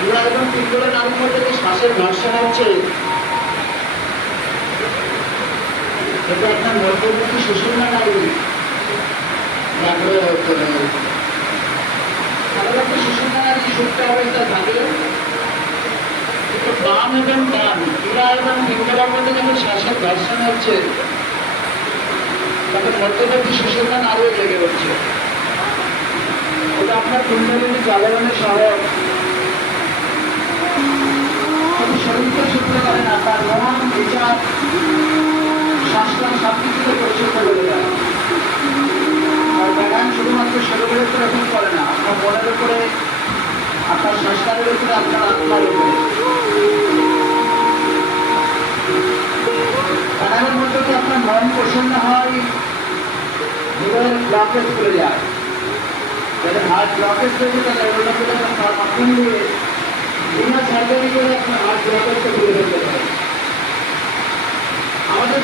আমরা এবং পিঙ্গলের নারীর মধ্যে যে শ্বাসের ঘর্ষণ হচ্ছে, এটা একটা মধ্যবর্তী সুষুম্না নারী। সাধারণত সুষুম্না নারী সুপ্ত অবস্থায় থাকে, বাম এবং ডান ক্রীড়া এবং পিঙ্গলের মধ্যে যখন শ্বাসের ঘর্ষণ হচ্ছে, তখন মধ্যবর্তী সুষুম্না নারীও জেগে উঠছে। এটা আপনার কুণ্ডলিনী জাগরণের সহায়ক। শরীরকে শুদ্ধ করে না, তার মন, বিচার, শ্বাসটা সবকিছুকে পরিশুদ্ধ করে দেয়। আর ব্যায়াম শুধুমাত্র শরীরের উপরে এখন করে না, আপনার মনের উপরে, আপনার সংস্কারের উপরে, আপনার আত্মার উপরে। ব্যায়ামের মধ্যে কি আপনার মন প্রসন্ন হয়, হৃদয়ের ব্লকেজ খুলে যায়। যাদের হার্ট ব্লকেজ হয়েছে তাদের তার মাধ্যম দিয়ে বিনা সার্জারি করে আপনার হার্ট ব্লকেজকে খুলে ফেলতে পারে। আমাদের